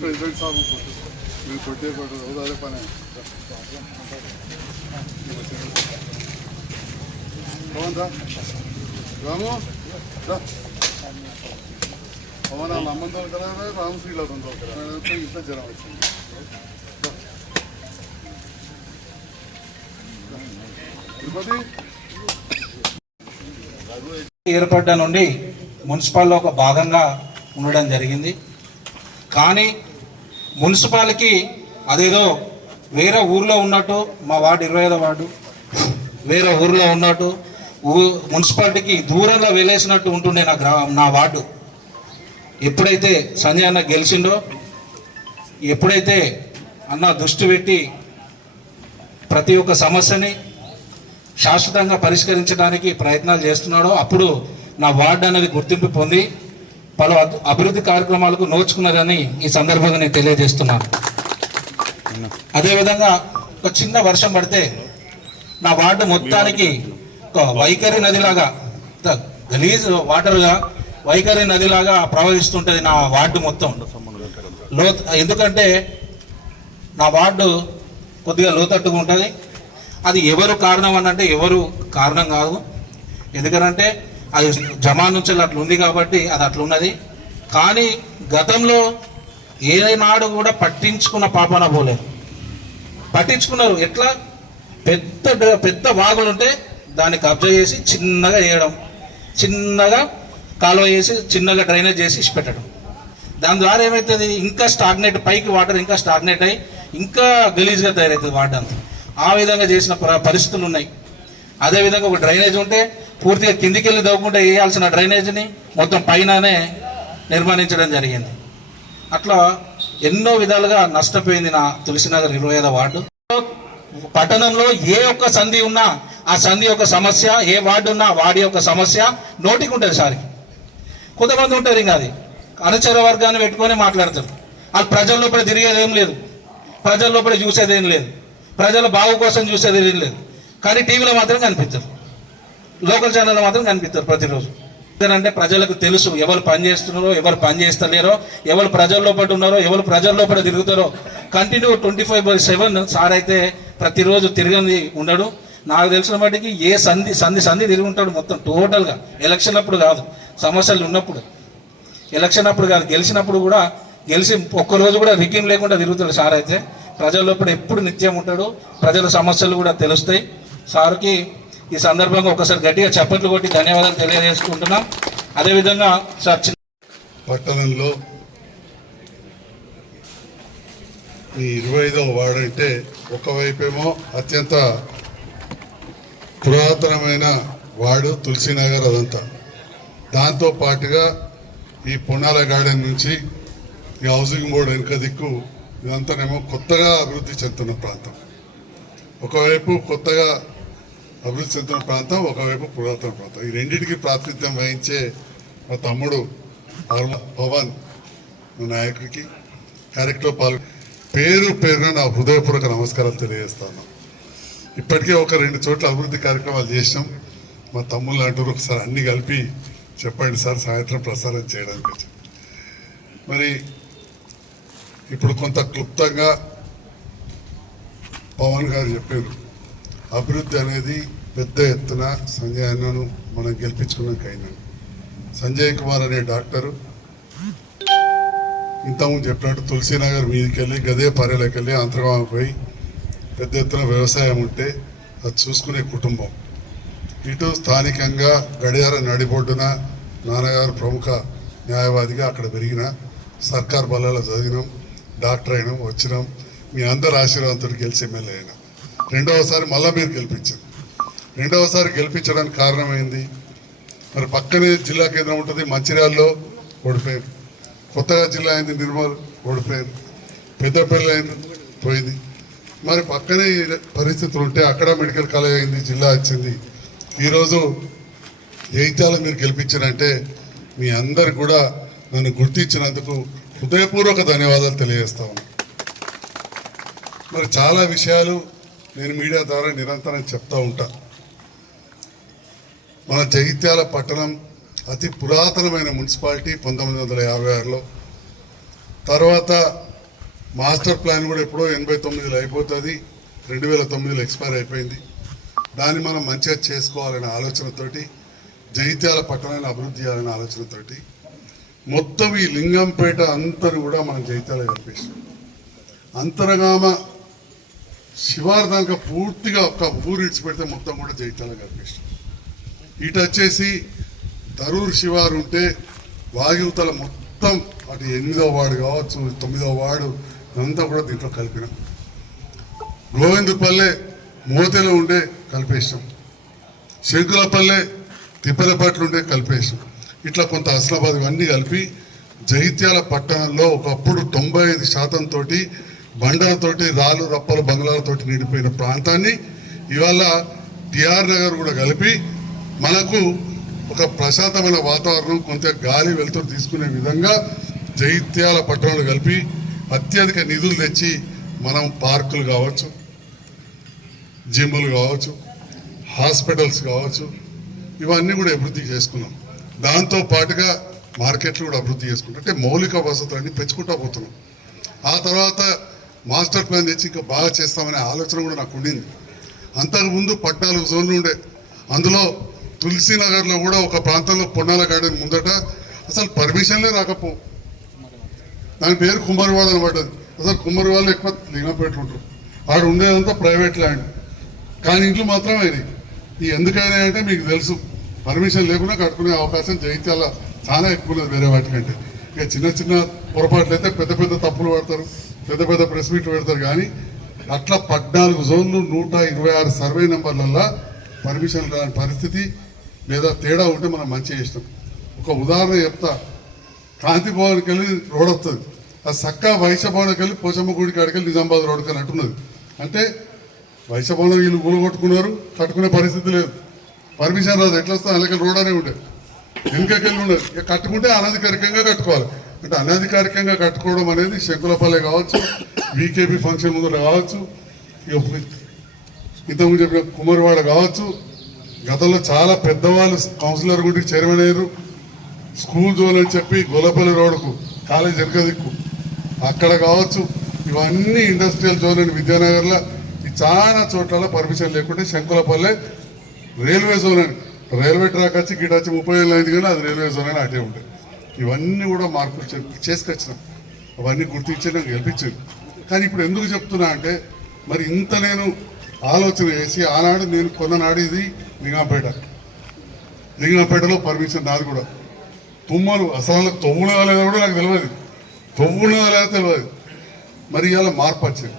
President साहब छोटे पने कौन था रामू ಅವನ ನಮ್ಮಂತ ಹೋಗ್ತಾರೆ ರಾಮ್ ಶ್ರೀಲ ಅಂತ ಹೋಗ್ತಾರೆ ಇಂಥ ಜನ ఏర్పడ్డ నుండి మున్సిపాల్లో ఒక భాగంగా ఉండడం జరిగింది. కానీ మున్సిపాలిటీకి అదేదో వేరే ఊర్లో ఉన్నట్టు, మా వార్డు 25వ వార్డు వేరే ఊర్లో ఉన్నట్టు, మున్సిపాలిటీకి దూరంలో వెళ్ళేసినట్టు ఉంటుండే నా వార్డు. ఎప్పుడైతే సంజయ్ అన్న గెలిచిండో, ఎప్పుడైతే అన్న దృష్టి పెట్టి ప్రతి ఒక్క సమస్యని శాశ్వతంగా పరిష్కరించడానికి ప్రయత్నాలు చేస్తున్నాడో, అప్పుడు నా వార్డు అనేది గుర్తింపు పొంది పలు అభివృద్ధి కార్యక్రమాలకు నోచుకున్నదని ఈ సందర్భంగా నేను తెలియజేస్తున్నాను. అదేవిధంగా ఒక చిన్న వర్షం పడితే నా వార్డు మొత్తానికి ఒక వైఖరి నదిలాగా, గలీజ్ వాటర్గా వైఖరి నదిలాగా ప్రవహిస్తుంటుంది నా వార్డు మొత్తం. ఎందుకంటే నా వార్డు కొద్దిగా లోతట్టుగా ఉంటుంది. అది ఎవరు కారణం అని అంటే ఎవరు కారణం కాదు, ఎందుకంటే అది జమాన్ నుంచి అట్లా ఉంది కాబట్టి అది అట్లా ఉన్నది. కానీ గతంలో ఏనాడు కూడా పట్టించుకున్న పాపన పోలేదు. పట్టించుకున్నారు. ఎట్లా? పెద్ద పెద్ద వాగులు ఉంటే దాన్ని కబ్జా చేసి చిన్నగా వేయడం, చిన్నగా కాలువ వేసి చిన్నగా డ్రైనేజ్ చేసి ఇచ్చిపెట్టడం. దాని ద్వారా ఏమవుతుంది, ఇంకా స్టాగ్నేట్, పైకి వాటర్ ఇంకా స్టాగ్నేట్ అయ్యి ఇంకా గలీజ్గా తయారవుతుంది వాటర్ అంతా. ఆ విధంగా చేసిన పరిస్థితులు ఉన్నాయి. అదేవిధంగా ఒక డ్రైనేజ్ ఉంటే పూర్తిగా కిందికి వెళ్ళి దవ్వుకుంటే వేయాల్సిన డ్రైనేజ్ని మొత్తం పైననే నిర్మాణించడం జరిగింది. అట్లా ఎన్నో విధాలుగా నష్టపోయింది నా తులసినగర్ 25వ వార్డు. పట్టణంలో ఏ ఒక్క సంధి ఉన్నా ఆ సంధి యొక్క సమస్య, ఏ వార్డు ఉన్నా వాడి యొక్క సమస్య నోటికి ఉంటుంది సార్కి. కొంతమంది ఉంటారు ఇంకా అది అనుచర వర్గాన్ని పెట్టుకొని మాట్లాడతారు. వాళ్ళు ప్రజల లోపల తిరిగేది ఏం లేదు, ప్రజల లోపల చూసేది ఏం లేదు, ప్రజల బాగు కోసం చూసేది ఏం లేదు. కానీ టీవీలో మాత్రం కనిపిస్తారు, లోకల్ ఛానల్లో మాత్రం కనిపిస్తారు ప్రతిరోజు. ఎందుకంటే ప్రజలకు తెలుసు ఎవరు పని చేస్తున్నారో, ఎవరు పని చేస్తలేరో, ఎవరు ప్రజల లోపల ఉన్నారో, ఎవరు ప్రజల లోపల తిరుగుతారో. కంటిన్యూ 24/7 సార్ అయితే ప్రతిరోజు తిరిగింది ఉండడు. నాకు తెలిసిన వాటికి ఏ సంధి తిరిగి ఉంటాడు మొత్తం టోటల్గా. ఎలక్షన్ అప్పుడు కాదు, సమస్యలు ఉన్నప్పుడు, ఎలక్షన్ అప్పుడు కాదు, గెలిచినప్పుడు కూడా, గెలిచి ఒక్కరోజు కూడా రికీం లేకుండా తిరుగుతాడు సార్ అయితే. ప్రజల లోపల ఎప్పుడు నిత్యం ఉంటాడు, ప్రజల సమస్యలు కూడా తెలుస్తాయి. సార్కి ఈ సందర్భంగా ఒకసారి గట్టిగా చప్పట్లు కొట్టి ధన్యవాదాలు తెలియజేసుకుంటున్నాం. అదేవిధంగా సార్ పట్టణంలో ఈ 25వ వార్డు అంటే ఒకవైపేమో అత్యంత పురాతనమైన వార్డు తులసినగర్, అదంతా. దాంతో పాటుగా ఈ పుణాల గార్డెన్ నుంచి ఈ హౌసింగ్ బోర్డు వెనుక దిక్కు ఇదంతానేమో కొత్తగా అభివృద్ధి చెందుతున్న ప్రాంతం. ఒకవైపు కొత్తగా అభివృద్ధి చెందుతున్న ప్రాంతం, ఒకవైపు పురాతన ప్రాంతం. ఈ రెండింటికి ప్రాతినిధ్యం వహించే మా తమ్ముడు పవన్ నాయకుడికి కార్యక్రమం పేరున నా హృదయపూర్వక నమస్కారాలు తెలియజేస్తాను. ఇప్పటికే ఒక 2 చోట్ల అభివృద్ధి కార్యక్రమాలు చేసినాం. మా తమ్ముళ్ళు అంటారు ఒకసారి అన్ని కలిపి చెప్పండి సార్ సాయంత్రం ప్రసారం చేయడానికి వచ్చి. మరి ఇప్పుడు కొంత క్లుప్తంగా పవన్ గారు చెప్పారు, అభివృద్ధి అనేది పెద్ద ఎత్తున సంజయ్ అన్నను మనం గెలిపించుకున్నాకైనా. సంజయ్ కుమార్ అనే డాక్టరు ఇంతకుముందు చెప్పినట్టు తులసినగర్ మీదకి వెళ్ళి గదే పర్యలకు వెళ్ళి అంతర్గామకు పోయి పెద్ద ఎత్తున వ్యవసాయం ఉంటే అది చూసుకునే కుటుంబం. ఇటు స్థానికంగా గడియార నడిబొడ్డున నాన్నగారు ప్రముఖ న్యాయవాదిగా అక్కడ పెరిగిన, సర్కార్ బల్లలో చదివినాం, డాక్టర్ అయినాం, వచ్చినాం. మీ అందరు ఆశీర్వాదంతో గెలిచి ఎమ్మెల్యే అయినా. రెండవసారి మళ్ళీ మీరు గెలిపించారు. రెండవసారి గెలిపించడానికి కారణమైంది, మరి పక్కనే జిల్లా కేంద్రం ఉంటుంది మంచిర్యాలలో ఓడిపోయారు, కొత్తగా జిల్లా అయింది నిర్మల్ ఓడిపోయారు, పెద్దపల్లి అయింది పోయింది. మరి పక్కనే పరిస్థితులు ఉంటే అక్కడ మెడికల్ కాలేజ్ అయింది, జిల్లా వచ్చింది. ఈరోజు జైత్యాల మీరు గెలిపించారంటే మీ అందరు కూడా నన్ను గుర్తించినందుకు హృదయపూర్వక ధన్యవాదాలు తెలియజేస్తా ఉన్నాను. మరి చాలా విషయాలు నేను మీడియా ద్వారా నిరంతరం చెప్తా ఉంటా. మన జగిత్యాల పట్టణం అతి పురాతనమైన మున్సిపాలిటీ 1956లో. తర్వాత మాస్టర్ ప్లాన్ కూడా ఎప్పుడో 89లో అయిపోతుంది, 2009లో ఎక్స్పైర్ అయిపోయింది. దాన్ని మనం మంచిగా చేసుకోవాలనే ఆలోచనతోటి, జగిత్యాల పట్టణాన్ని అభివృద్ధి చేయాలనే ఆలోచనతోటి మొత్తం ఈ లింగంపేట అంతను కూడా మనం జగిత్యాల కలిపేసాం. అంతరగామ శివారు దానికి పూర్తిగా ఒక్క ఊరు ఇడిచిపెడితే మొత్తం కూడా జగిత్యాల కలిపేసాం. ఇటు వచ్చేసి దరూర్ శివారు ఉంటే వాగివతల మొత్తం అటు 8వ వార్డు కావచ్చు, 9వ వార్డు అంతా కూడా దీంట్లో కలిపినాం. గోవిందపల్లె మోతెలో ఉండే కలిపేసాం, శంకులపల్లె తిప్పలపట్లు ఉండే కలిపేసాం. ఇట్లా కొంత హస్నాబాద్ ఇవన్నీ కలిపి జగిత్యాల పట్టణంలో ఒకప్పుడు 95% తోటి బండలతోటి రాళ్ళు రప్పలు బంగ్లాలతోటి నిండిపోయిన ప్రాంతాన్ని ఇవాళ టిఆర్ నగర్ కూడా కలిపి మనకు ఒక ప్రశాంతమైన వాతావరణం, కొంత గాలి వెలుతురు తీసుకునే విధంగా జగిత్యాల పట్టణంలో కలిపి అత్యధిక నిధులు తెచ్చి మనం పార్కులు కావచ్చు, జిమ్ములు కావచ్చు, హాస్పిటల్స్ కావచ్చు, ఇవన్నీ కూడా అభివృద్ధి చేసుకున్నాం. దాంతో పాటుగా మార్కెట్లు కూడా అభివృద్ధి చేసుకుంటాం. అంటే మౌలిక వసతులన్నీ పెంచుకుంటూ పోతున్నాం. ఆ తర్వాత మాస్టర్ ప్లాన్ తెచ్చి ఇంకా బాగా చేస్తామనే ఆలోచన కూడా నాకు ఉండింది. అంతకుముందు 14 జోన్లు ఉండే, అందులో తులసీనగర్లో కూడా ఒక ప్రాంతంలో పొన్నాల గార్డెన్ ముందట అసలు పర్మిషన్లే రాకపో, దాని పేరు కుమ్మరివాడ అని పడ్డది. అసలు కుమ్మరి వాళ్ళు ఎక్కువ లింగంపేటలు ఉంటారు, ఆడ ఉండేదంతా ప్రైవేట్ ల్యాండ్, కానీ ఇంట్లో మాత్రం అయినాయి. ఈ ఎందుకైనా అంటే మీకు తెలుసు, పర్మిషన్ లేకుండా కట్టుకునే అవకాశం జగిత్యాల చాలా ఎక్కువ ఉన్నది వేరే వాటికంటే. ఇక చిన్న చిన్న పొరపాట్లు అయితే పెద్ద పెద్ద తప్పులు పడతారు, పెద్ద పెద్ద ప్రెస్ మీట్లు పెడతారు. కానీ అట్లా 14 జోన్లు 126 సర్వే నెంబర్లల్లో పర్మిషన్ రాని పరిస్థితి లేదా తేడా ఉంటే మనం మంచిగా చేసినాం. ఒక ఉదాహరణ చెప్తా, కాంతి భవన్కి వెళ్ళి రోడ్ వస్తుంది, అది చక్కా వైశ్య భవన్కి వెళ్ళి పోచమ్మ గుడి కాడికి వెళ్ళి నిజామాబాద్ రోడ్కి అని అంటున్నది. అంటే వైశ్య భవనం వీళ్ళు ఊళ్ళు కొట్టుకున్నారు, కట్టుకునే పరిస్థితి లేదు, పర్మిషన్ రాదు, ఎట్లా వస్తుంది అలాగే రోడ్ అనే ఉండే వెనుకకెళ్ళి ఉండదు. ఇక కట్టుకుంటే అనధికారికంగా కట్టుకోవాలి. అంటే అనధికారికంగా కట్టుకోవడం అనేది శంకులపల్లె కావచ్చు, వీకేపీ ఫంక్షన్ ముందు కావచ్చు, ఇక ఇంతకుముందు చెప్పిన కుమ్మరివాడ కావచ్చు. గతంలో చాలా పెద్దవాళ్ళు కౌన్సిలర్ గుడికి చైర్మన్ అయ్యారు. స్కూల్ జోన్ అని చెప్పి గొల్లపల్లి రోడ్డుకు కాలేజ్ వెనక దిక్కు అక్కడ కావచ్చు. ఇవన్నీ ఇండస్ట్రియల్ జోన్ అని విద్యానగర్లో ఈ చాలా చోట్ల పర్మిషన్ లేకుంటే శంకులపల్లె రైల్వే జోన్ అని, రైల్వే ట్రాక్ వచ్చి గిట వచ్చి 30 ఏళ్ళు అయింది కానీ అది రైల్వే జోన్ అని అటే ఉంటాయి. ఇవన్నీ కూడా మార్పులు చేసుకొచ్చినాం, అవన్నీ గుర్తించి నాకు గెలిపించింది. కానీ ఇప్పుడు ఎందుకు చెప్తున్నా అంటే, మరి ఇంత నేను ఆలోచన చేసి ఆనాడు నేను కొన్ననాడు ఇది లింగంపేటలో పర్మిషన్ నాది కూడా. తుమ్మలు అసలు తొవ్వునదా లేదా కూడా నాకు తెలియదు, తొవ్వునదా లేదా తెలియదు. మరి ఇవాళ మార్పు వచ్చింది.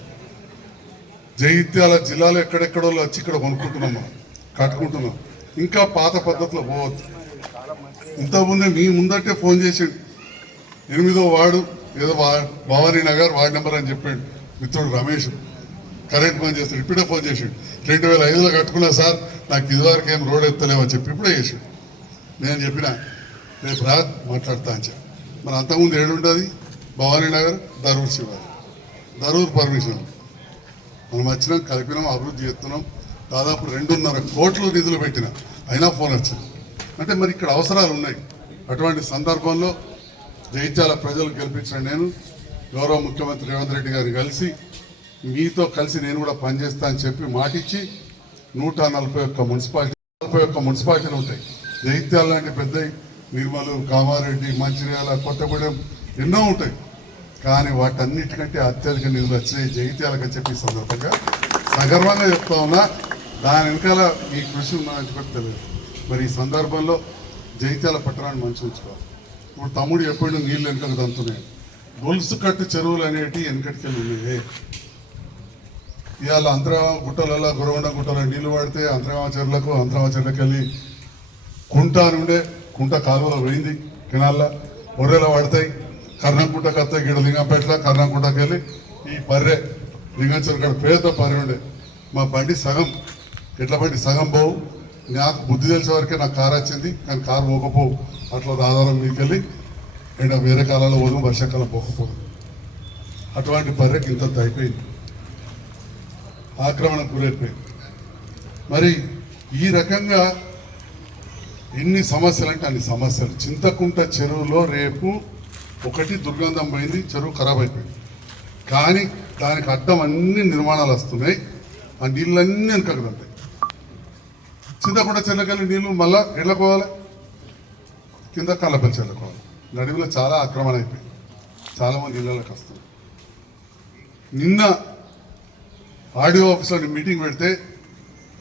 జగిత్యాల జిల్లాలో ఎక్కడెక్కడో వచ్చి ఇక్కడ కొనుక్కుంటున్నాం, మనం కట్టుకుంటున్నాం. ఇంకా పాత పద్ధతిలో పోవద్దు. ఇంతకుముందే మీ ముందటే ఫోన్ చేసిండు, 8వ వార్డు ఏదో భవానీ నగర్ వార్డు నెంబర్ అని చెప్పాడు మిత్రుడు రమేష్, కరెంట్ పని చేస్తాడు. ఇప్పుడే ఫోన్ చేసాడు, 2005లో కట్టుకున్నా సార్, నాకు ఇదివరకు ఏం రోడ్ ఎత్తలేమని చెప్పి ఇప్పుడే చేసాడు. నేను చెప్పిన రేపు రా మాట్లాడతా అని చెప్పి. మరి అంతకుముందు ఏడుంటుంది, భవానీ నగర్, దరూర్ శివారు, దరూర్ పర్మిషన్ మనం వచ్చినాం, కలిపినాం, అభివృద్ధి చేస్తున్నాం. దాదాపు 2.5 కోట్ల నిధులు పెట్టిన, అయినా ఫోన్ వచ్చింది. అంటే మరి ఇక్కడ అవసరాలు ఉన్నాయి. అటువంటి సందర్భంలో జగిత్యాల ప్రజలు గెలిపించిన నేను గౌరవ ముఖ్యమంత్రి రేవంత్ రెడ్డి గారిని కలిసి మీతో కలిసి నేను కూడా పనిచేస్తా అని చెప్పి మాటిచ్చి 141 మున్సిపాలిటీలు ఉంటాయి. జగిత్యాల లాంటి పెద్ద నిర్మలు, కామారెడ్డి, మంచిర్యాల, కొత్తగూడెం ఎన్నో ఉంటాయి. కానీ వాటన్నిటికంటే అత్యధిక నిధులు వచ్చినాయి జగిత్యాలని చెప్పి సందర్భంగా సగర్వంగా చెప్తా ఉన్నా. దాని వెనకాల ఈ కృషి ఉందని చెప్పి తెలియదు. మరి ఈ సందర్భంలో జగిత్యాల పట్టణాన్ని మంచి ఉంచుకోవాలి. ఇప్పుడు తమ్ముడు ఎప్పుడు నీళ్ళు వెనకకు దంతున్నాయి, గొలుసు కట్టు చెరువులు అనేవి వెనకటికెళ్ళి ఉన్నాయి. ఇవాళ అంతర్గామ గుట్టలలో, గురవండ గుట్టలో నీళ్లు పడితే అంతర్గామ చెరువులకు వెళ్ళి కుంట కాలువలో పోయింది, కెనాల్లో ఒర్రెలో పడతాయి, కర్ణంకుంటకు వస్తాయి. గిడ లింగంపేటలో కర్ణంకుంటకి వెళ్ళి ఈ బర్రె లింగంచెరు కాడ పేద పర్రె ఉండే, మా బండి సగం ఎట్ల బండి సగం పోవు. నాకు బుద్ధి తెలిసే వరకే నాకు కారు వచ్చింది, కానీ కారు పోకపోవు. అట్లా ఆధారం మీకెళ్ళి ఎండ వేరే కాలంలో పోదు, వర్షాకాలం పోకపోదు. అటువంటి బర్రెకి ఇంత అయిపోయింది, ఆక్రమణ గురైపోయింది. మరి ఈ రకంగా ఎన్ని సమస్యలు అంటే అన్ని సమస్యలు. చింతకుంట చెరువులో రేపు ఒకటి దుర్గంధం పోయింది, చెరువు ఖరాబ్ అయిపోయింది. కానీ దానికి అడ్డం అన్ని నిర్మాణాలు వస్తున్నాయి, ఆ నీళ్ళన్నీ వెనకకు వెళ్తాయి. చింతకుంట చెల్లకెళ్ళి నీళ్ళు మళ్ళా ఎళ్ళకోవాలి, కింద కళ్ళపల్లి చెల్లకోవాలి. నడువులో చాలా ఆక్రమణ అయిపోయింది, చాలామంది ఇళ్ళకి వస్తుంది. నిన్న ఆడియో ఆఫీస్లో మీటింగ్ పెడితే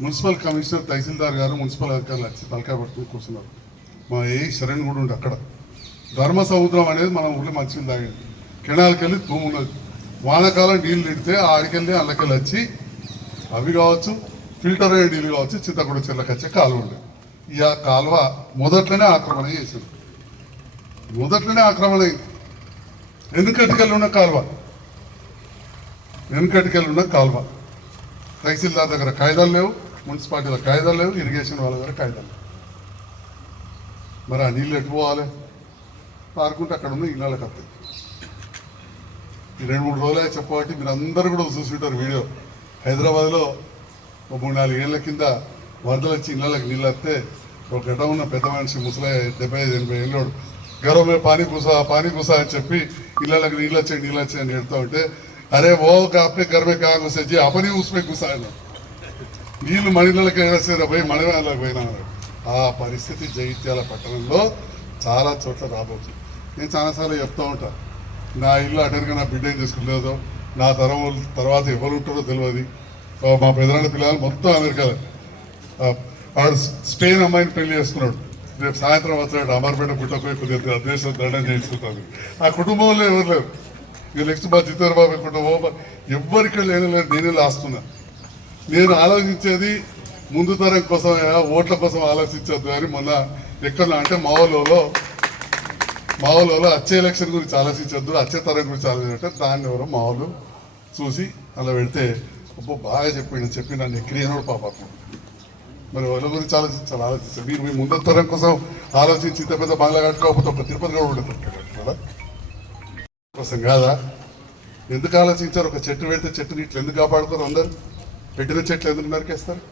మున్సిపల్ కమిషనర్, తహసీల్దార్ గారు, మున్సిపల్ అధికారులు వచ్చి తలకాయ పట్టుకుని కూర్చున్నారు. మా శరణ్ కూడా ఉండి అక్కడ ధర్మ సముద్రం అనేది మన ఊళ్ళో మంచిగా తాగేది. కెనాల్కి వెళ్ళి తూమున్నది, వానాకాలం నీళ్ళు నిడితే ఆడికెళ్ళి అల్లకెళ్ళి వచ్చి అవి కావచ్చు, ఫిల్టర్ అయ్యే నీళ్ళు కావచ్చు, చింతకుంట చెర్లకు వచ్చే కాలువ ఉండేది. ఈ ఆ కాలువ మొదట్లోనే ఆక్రమణ చేసింది, మొదట్లోనే ఆక్రమణ అయింది. వెనుకటికెళ్ళి ఉన్న కాలువ, వెనుకటికెళ్ళి ఉన్న కాలువ. తహసీల్దార్ దగ్గర కాయిదాలు లేవు, మున్సిపాలిటీలో కాయిదాలు లేవు, ఇరిగేషన్ వాళ్ళ దగ్గర కాయిదాలు లేవు. మరి ఆ నీళ్ళు ఎటు పోవాలి? పారుకుంటే అక్కడ ఉన్న ఇళ్ళకి వస్తాయి. ఈ 2-3 రోజులే చెప్పబట్టి మీరు అందరూ కూడా చూసుకుంటారు వీడియో. హైదరాబాద్లో ఒక 3-4 ఏళ్ళ కింద వరదలు వచ్చి ఇళ్ళకి నీళ్ళు వస్తే ఒక గడ్డ ఉన్న పెద్ద మనిషి ముసలి 75-80 ఏళ్ళోడు గర్వమే పానీ కూసా అని చెప్పి ఇళ్ళకి నీళ్ళు వచ్చాయి అని ఎడుతూ ఉంటే, అరే ఓ కాపే గర్మే కాగుసే అపని ఊసిపోయి కూసా అన్నాడు. నీళ్ళు మణిళ్ళకి వేసేదా పోయి మణివేళ్ళకి పోయినా అన్నాడు. ఆ పరిస్థితి జగిత్యాల పట్టణంలో చాలా చోట్ల రాబోతుంది. నేను చాలాసార్లు చెప్తూ ఉంటాను, నా ఇల్లు అటెన్గా నా బిడ్డ ఏం చేసుకునేదో, నా తరం తర్వాత ఎవరు ఉంటారో తెలియదు. మా పెదనాన్న పిల్లలు మొత్తం అమెరికాలో, వాడు స్పెయిన్ అమ్మాయిని పెళ్లి చేసుకున్నాడు. రేపు సాయంత్రం వచ్చాడు అమర్పేట పుట్టపోయి కొద్దిగా దేశం దండం చేసుకుంటాను. ఆ కుటుంబంలో ఎవరు లేరు. ఇక నెక్స్ట్ మా జితేంద్ర బాబు కుటుంబం ఎవ్వరికి లేని లేదు. నేనే లాస్తున్నా. నేను ఆలోచించేది ముందు తరం కోసం, ఓట్ల కోసం ఆలోచించద్దు అని మొన్న ఎక్కడ అంటే మా ఊళ్ళో వచ్చే ఎలక్షన్ గురించి ఆలోచించద్దు, వచ్చే తరం గురించి ఆలోచించే దాన్ని ఎవరో మా వాళ్ళు చూసి అలా పెడితే బాగా చెప్పి నన్ను ఎక్కిరినోడు పాపం. మరి వాళ్ళ గురించి ఆలోచించాలి. మీరు మీ ముందు తరం కోసం ఆలోచించి ఇంత పెద్ద బంగ్లా కట్టుకోకపోతే ఒక తిరుపతి కూడా ఉండదు కదా కోసం కాదా? ఎందుకు ఆలోచించారు? ఒక చెట్టు పెడితే చెట్టుని ఇట్లా ఎందుకు కాపాడుతారు? అందరు పెట్టిన చెట్లు ఎందుకు నరికేస్తారు?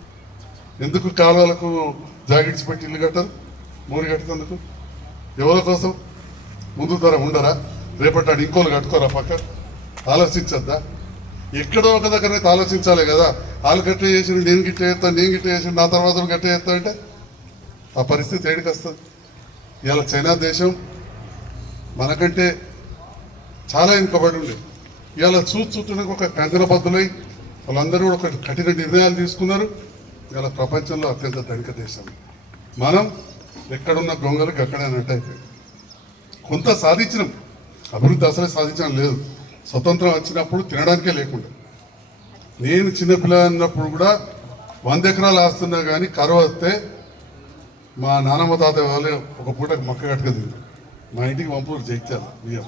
ఎందుకు కాలువలకు జాకెట్స్ పెట్టి ఇల్లు కట్టరు? మూడు కట్టేందుకు ఎవరి కోసం? ముందు తరం ఉండరా? రేపటి ఇంకోళ్ళు కట్టుకోరా? పక్క ఆలోచించద్దా? ఎక్కడో ఒక దగ్గరైతే ఆలోచించాలి కదా. వాళ్ళు గట్టే చేసి నేను గిట్ట చేసి నా తర్వాత గట్టే చేస్తా అంటే ఆ పరిస్థితి ఏడికి వస్తుంది? ఇవాళ చైనా దేశం మనకంటే చాలా వెనుకబడి ఉండే. ఇవాళ చూస్తుండగా ఒక కంకణ బద్దులై వాళ్ళందరూ కూడా ఒక కఠిన నిర్ణయాలు తీసుకున్నారు. ఇవాళ ప్రపంచంలో అత్యంత ధనిక దేశం. మనం ఎక్కడున్న గొంగలకి అక్కడే అన్నట్టు అయిపోయింది. కొంత సాధించినాం, అభివృద్ధి అసలే సాధించడం లేదు. స్వతంత్రం వచ్చినప్పుడు తినడానికే లేకుండా, నేను చిన్నపిల్ల అన్నప్పుడు కూడా 100 ఎకరాలు ఆస్తున్నా కానీ కరువు వస్తే మా నానమ్మ తాత వాళ్ళు ఒక పూటకు మొక్క కట్టుకది మా ఇంటికి పంపులు జయించాలి బియ్యం.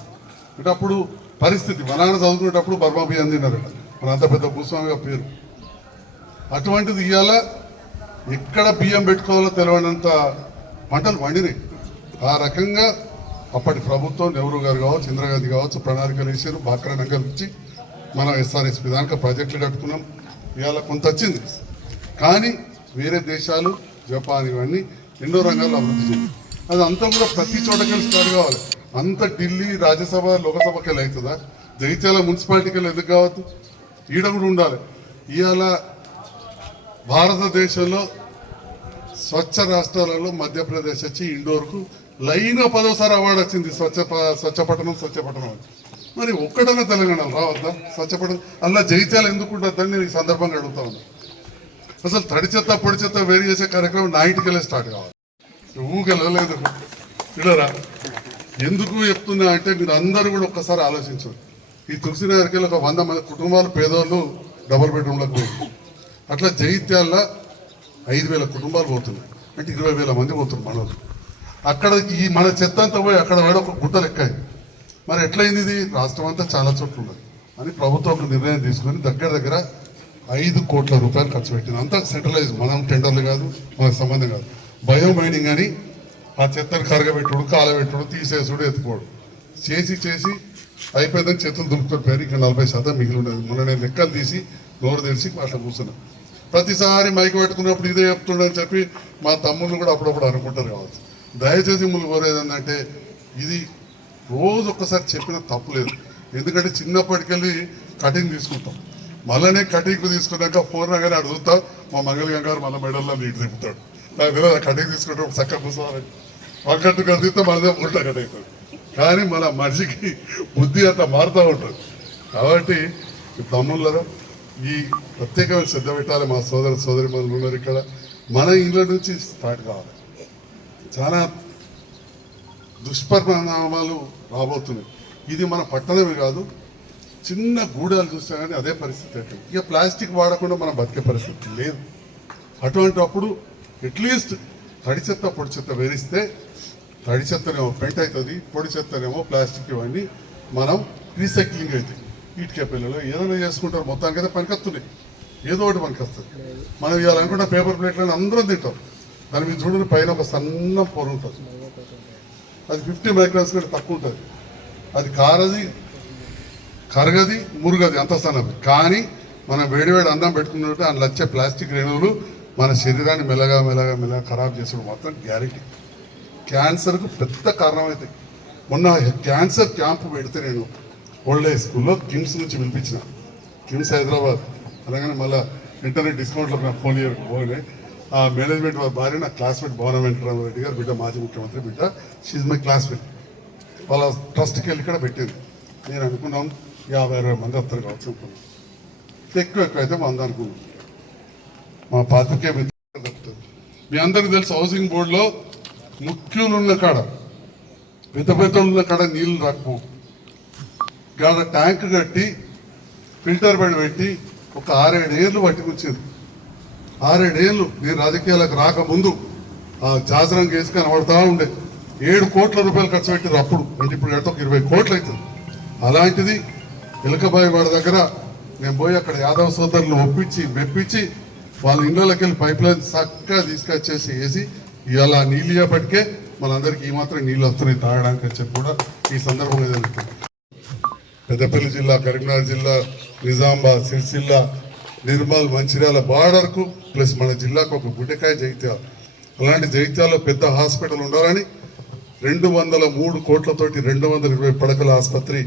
అంటే అప్పుడు పరిస్థితి, మా నాన్న చదువుకునేటప్పుడు బర్మా బియ్యం తిన్నారట, మన అంత పెద్ద భూస్వామిగా పేరు. అటువంటిది ఇవాళ ఎక్కడ బియ్యం పెట్టుకోవాలో తెలియనంత పంటలు పండినాయి. ఆ రకంగా అప్పటి ప్రభుత్వం నెహ్రూ గారు కావచ్చు, ఇందిరాగాంధీ కావచ్చు, ప్రణాళికలు వేసారు. బాక్రా నగర్ నుంచి మనం ఎస్ఆర్ఎస్పీ దానిక ప్రాజెక్టులు కట్టుకున్నాం. ఇవాళ కొంత వచ్చింది. కానీ వేరే దేశాలు, జపాన్ ఇవన్నీ ఎన్నో రంగాల్లో అభివృద్ధి చేయాలి. అది అంతా కూడా ప్రతి చోటకెళ్ళి స్టార్ట్ కావాలి. అంత ఢిల్లీ, రాజ్యసభ, లోకసభకి వెళ్ళి అవుతుందా? జగిత్యాల మున్సిపాలిటీకి వెళ్ళి ఎందుకు కావద్దు? ఈడ కూడా ఉండాలి. ఇవాళ భారతదేశంలో స్వచ్ఛ రాష్ట్రాలలో మధ్యప్రదేశ్ వచ్చి ఇండోర్కు లైన్ 10వ అవార్డు వచ్చింది. స్వచ్ఛ పట్టణం మరి ఒక్కడన్నా తెలంగాణలో రావద్దా స్వచ్ఛపట్టణం? అలా జగిత్యాల ఎందుకు ఉంటుందని నేను ఈ సందర్భంగా అడుగుతా ఉన్నా. అసలు తడి చెత్త పొడి చెత్త వేరు చేసే కార్యక్రమం నా ఇంటికెళ్ళే స్టార్ట్ కావాలి. ఊకెళ్ళలేదు ఇడరా. ఎందుకు చెప్తున్నా అంటే మీరు అందరూ కూడా ఒక్కసారి ఆలోచించండి. ఈ తులసినగర్కి ఒక 100 మంది కుటుంబాలు పేదోళ్ళు డబుల్ బెడ్రూమ్లకు పోయింది. అట్లా జగిత్యాల 5,000 కుటుంబాలు పోతున్నాయి. అంటే 20,000 మంది పోతున్నారు మనోళ్ళు. అక్కడ ఈ మన చెత్త అంతా పోయి అక్కడ వేడ ఒక గుట్ట లెక్కాయి. మరి ఎట్లయింది? ఇది రాష్ట్రం అంతా చాలా చోట్ల ఉన్నది అని ప్రభుత్వం ఒక నిర్ణయం తీసుకొని దగ్గర 5 కోట్ల రూపాయలు ఖర్చు పెట్టింది. అంతా సెంట్రలైజ్, మనం టెండర్లు కాదు, మనకు సంబంధం కాదు. బయో మైనింగ్ అని ఆ చెత్తను కరగబెట్టుడు, కాలబెట్టుడు, తీసేసుడు, ఎత్తుకోడు చేసి అయిపోయిందని చెత్తలు దులుపుకొని పోయారు. ఇంకా 40% మిగిలి ఉండేది. మొన్న నేను లెక్కలు తీసి నోరు తెరిచి అట్లా కూర్చున్నాను. ప్రతిసారి మైక్ పెట్టుకున్నప్పుడు ఇదే చెప్తుండని చెప్పి మా తమ్ముళ్ళు కూడా అప్పుడప్పుడు అనుకుంటారు కావచ్చు. దయచేసి మిమ్మల్ని కోరేది ఏంటంటే ఇది రోజు ఒక్కసారి చెప్పిన తప్పులేదు. ఎందుకంటే చిన్నప్పటికెళ్ళి కటింగ్ తీసుకుంటాం, మళ్ళీ కటింగ్ తీసుకున్నాక ఫోన్ రాగానే అడుగుతా మా మంగళ గారు మళ్ళీ మెడల్లో నీటి తిప్పుతాడు. నాకు తెలియదు కటింగ్ తీసుకుంటే చక్కగా కూర్చోవాలని పక్కట్టు కలిగితే మళ్ళీ ఉల్టా కట్ అవుతుంది. కానీ మన మనిషికి బుద్ధి అట్లా మారుతూ ఉంటుంది. కాబట్టి తమ్ముళ్ళరా ఈ ప్రత్యేకమైన శ్రద్ధ పెట్టాలి. మా సోదరి మనులు ఉన్నారు ఇక్కడ, మన ఇళ్ళ నుంచి స్టార్ట్ కావాలి. చాలా దుష్పరిణామాలు రాబోతున్నాయి. ఇది మన పట్టణమే కాదు, చిన్న గూడాలు చూస్తే కానీ అదే పరిస్థితి అవుతుంది. ఇక ప్లాస్టిక్ వాడకుండా మనం బతికే పరిస్థితి లేదు. అటువంటి అప్పుడు అట్లీస్ట్ తడి చెత్త పొడి చెత్త వేరిస్తే తడి చెత్తనేమో పెంట్ అవుతుంది, పొడి చెత్తనేమో ప్లాస్టిక్, ఇవన్నీ మనం రీసైక్లింగ్ అవుతాయి. ఇటుకే పిల్లలు ఏదైనా చేసుకుంటారు, మొత్తానికి అయితే పనికొస్తున్నాయి, ఏదో ఒకటి పనికొస్తుంది. మనం ఇవ్వాలనుకుంటే పేపర్ ప్లేట్లను అందరం తింటాం, దాని మీద చూడని పైన ఒక సన్న పొర ఉంటుంది, అది 50 మైక్రాన్స్ కంటే తక్కువ ఉంటుంది. అది కరగది మురుగది అంత సన్నది. కానీ మనం వేడివేడి అన్నం పెట్టుకున్నట్టు అందులో వచ్చే ప్లాస్టిక్ రేణువులు మన శరీరాన్ని మెల్లగా మెల్లగా మెల్లగా ఖరాబ్ చేసుడు మాత్రం గ్యారెంటీ. క్యాన్సర్కు పెద్ద కారణం అవుతాయి. మొన్న క్యాన్సర్ క్యాంపు పెడితే నేను ఓల్డ్ ఏజ్ స్కూల్లో కిమ్స్ నుంచి పిలిపించిన, కిమ్స్ హైదరాబాద్ అనగానే మళ్ళీ ఇంటర్నెట్ డిస్కౌంట్లో నాకు ఫోన్ చేయకపోతే ఆ మేనేజ్మెంట్ వారి భార్య నా క్లాస్మేట్ భవన వెంకటరామరెడ్డి గారు బిడ్డ, మాజీ ముఖ్యమంత్రి బిడ్డ, షీజ్ మై క్లాస్మేట్. వాళ్ళ ట్రస్ట్కి వెళ్ళి ఇక్కడ పెట్టింది. నేను అనుకున్నాం 50-60 మంది వస్తారు కావచ్చు అనుకున్నాం. ఎక్కువ అయితే 100 అనుకున్నాం. మా పాత్రికే చెప్తుంది, మీ అందరికీ తెలుసు హౌసింగ్ బోర్డులో ముఖ్యులు ఉన్న కాడ, పెద్ద ఉన్న కాడ నీళ్లు రాకపో, కాడ ట్యాంక్ కట్టి ఫిల్టర్ బెడ్ పెట్టి ఒక 6-7 ఏళ్ళు పట్టుకొచ్చింది. 6-7 ఏళ్ళు నేను రాజకీయాలకు రాకముందు ఆ జాజరం కేసు కనబడతా ఉండే. 7 కోట్ల రూపాయలు ఖర్చు పెట్టారు అప్పుడు, అంటే ఇప్పుడు ఒక 20 కోట్లు అవుతుంది. అలాంటిది ఎలకబాయి వాడి దగ్గర నేను పోయి అక్కడ యాదవ్ సోదరులు ఒప్పించి మెప్పించి వాళ్ళ ఇళ్ళకి వెళ్ళి పైప్ లైన్ చక్కగా తీసుకొచ్చేసి వేసి ఇవాళ నీళ్ళు ఇయ్యేపటికే మనందరికీ ఈ మాత్రం నీళ్ళు వస్తున్నాయి తాగడానికి అని చెప్పి కూడా ఈ సందర్భంగా జరుగుతుంది. పెద్దపల్లి జిల్లా, కరీంనగర్ జిల్లా, నిజామాబాద్, సిరిసిల్ల, నిర్మల్, మంచిర్యాల బార్డర్కు ప్లస్ మన జిల్లాకు ఒక గుడ్డకాయ జగిత్యాల. అలాంటి జగిత్యాలలో పెద్ద హాస్పిటల్ ఉండాలని 203 కోట్లతోటి 220 పడకల ఆసుపత్రి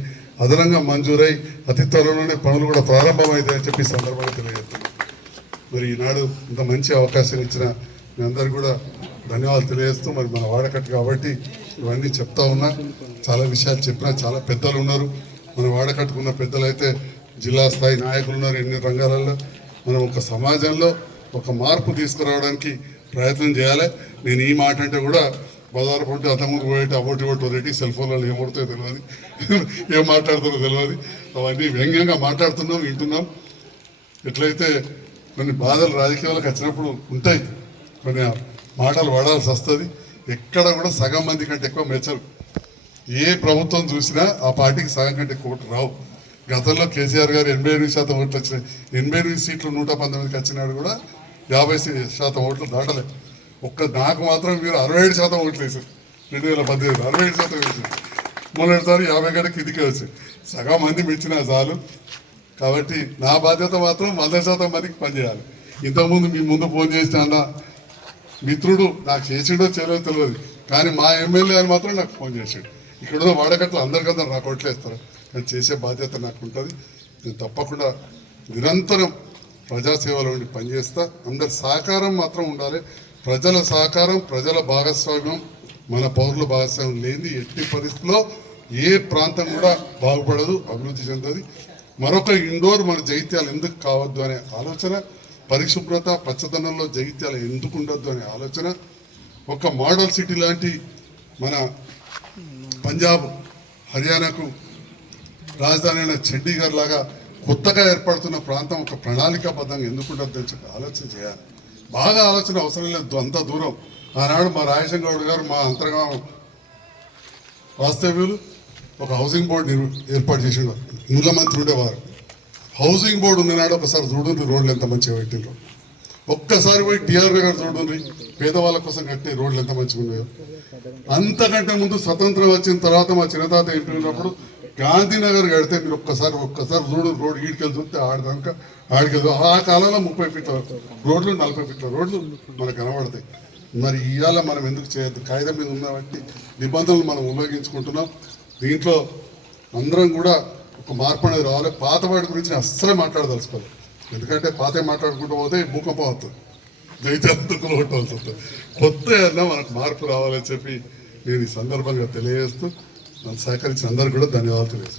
అదనంగా మంజూరై అతి త్వరలోనే పనులు కూడా ప్రారంభమవుతాయని చెప్పి సందర్భంగా తెలియజేస్తున్నాను. మరి ఈనాడు ఇంత మంచి అవకాశం ఇచ్చిన మీ అందరికీ కూడా ధన్యవాదాలు తెలియజేస్తూ, మరి మన వాడకట్టు కాబట్టి ఇవన్నీ చెప్తా ఉన్నా, చాలా విషయాలు చెప్పినా, చాలా పెద్దలు ఉన్నారు మన వాడకట్టుకున్న పెద్దలు. అయితే జిల్లా స్థాయి నాయకులు ఉన్నారు ఎన్ని రంగాలలో. మనం ఒక సమాజంలో ఒక మార్పు తీసుకురావడానికి ప్రయత్నం చేయాలి. నేను ఈ మాట అంటే కూడా బజారు పొంటే అంతకుముందు పోయేటి అబోటి రెడ్డి సెల్ ఫోన్లలో ఏం కొడతాయో తెలియదు, ఏం మాట్లాడుతారో తెలియదు. అవన్నీ వ్యంగ్యంగా మాట్లాడుతున్నాం, వింటున్నాం. ఎట్లయితే కొన్ని బాధలు రాజకీయాలకు వచ్చినప్పుడు ఉంటాయి, కొన్ని మాటలు పడాల్సి వస్తుంది. ఎక్కడ కూడా సగం మంది కంటే ఎక్కువ మెచ్చరు. ఏ ప్రభుత్వం చూసినా ఆ పార్టీకి సగం కంటే ఎక్కువ ఓట్లు రావు. గతంలో కేసీఆర్ గారు 88% ఓట్లు వచ్చినాయి. 88 సీట్లు 119కి వచ్చినాడు కూడా 50% ఓట్లు దాటలేదు. నాకు మాత్రం మీరు 67% ఓట్లు వేసారు. 2018 67% వేసారు. మొన్నటిసారి 50 కంటే కిందికే వచ్చాయి. సగం మంది మెచ్చినా చాలు. కాబట్టి నా బాధ్యత మాత్రం 100% మందికి పనిచేయాలి. ఇంతకుముందు మీ ముందు ఫోన్ చేసిన అన్న మిత్రుడు నాకు చేసిండో చేయలేదో తెలియదు, కానీ మా ఎమ్మెల్యే అని మాత్రం నాకు ఫోన్ చేసాడు. ఇక్కడ వాడకట్లు అందరికందరూ నాకు ఓట్లేస్తారు, కానీ చేసే బాధ్యత నాకు ఉంటుంది. నేను తప్పకుండా నిరంతరం ప్రజాసేవలో ఉండి పనిచేస్తా. అందరి సహకారం మాత్రం ఉండాలి. ప్రజల సహకారం, ప్రజల భాగస్వామ్యం, మన పౌరుల భాగస్వామ్యం లేని ఎట్టి పరిస్థితుల్లో ఏ ప్రాంతం కూడా బాగుపడదు, అభివృద్ధి చెందదు. మరొక ఇండోర్ మన జగిత్యాలు ఎందుకు కావద్దు అనే ఆలోచన, పరిశుభ్రత పచ్చదనంలో జగిత్యాలు ఎందుకు ఉండొద్దు అనే ఆలోచన, ఒక మోడల్ సిటీ లాంటి మన పంజాబ్, హర్యానాకు రాజధాని అయిన చండీగఢ్ లాగా కొత్తగా ఏర్పడుతున్న ప్రాంతం ఒక ప్రణాళికాబద్ధంగా ఎందుకు ఉండొద్దు అని చెప్పి ఆలోచన చేయాలి. బాగా ఆలోచన అవసరం లేదు, అంత దూరం. ఆనాడు మా రాజశేఖర గౌడ్ గారు మా అంతర్గామ వాస్తవ్యులు ఒక హౌసింగ్ బోర్డు ఏర్పాటు చేసిండు. ఇండ్ల మంత్రి ఉండేవారు. హౌసింగ్ బోర్డు ఉన్ననాడు ఒకసారి చూడండి రోడ్లు ఎంత మంచిగా పెట్టిండ్రు. ఒక్కసారి పోయి టీఆర్ గారు చూడండి పేదవాళ్ళ కోసం కట్టే రోడ్లు ఎంత మంచిగా ఉన్నాయో. అంతకంటే ముందు స్వతంత్రం వచ్చిన తర్వాత మా చిన్నతాత ఇంటి ఉన్నప్పుడు గాంధీనగర్ కడితే మీరు ఒక్కసారి చూడు రోడ్ ఈడికెళ్ళి చూస్తే ఆడదాక ఆడికెళ్ళి ఆ కాలంలో 30 ఫీట్ల రోడ్లు 40 ఫీట్ల రోడ్లు మనకు కనబడతాయి. మరి ఇవాళ మనం ఎందుకు చేయొద్దు? కాగితం మీద ఉన్నటువంటి నిబంధనలు మనం ఉపయోగించుకుంటున్నాం. దీంట్లో అందరం కూడా ఒక మార్పు అనేది రావాలి. పాత వాటి గురించి అస్సలే మాట్లాడదలుచుకోవాలి. ఎందుకంటే పాత మాట్లాడుకుంటూ పోతే భూకంపం అవుతుంది, దైత్యాత్మకులు కొట్టవలసి వస్తుంది. కొత్త ఏదన్నా మనకు మార్పు రావాలని చెప్పి నేను ఈ సందర్భంగా తెలియజేస్తూ నన్ను సహకరించిన అందరికీ కూడా ధన్యవాదాలు తెలియజేస్తాను.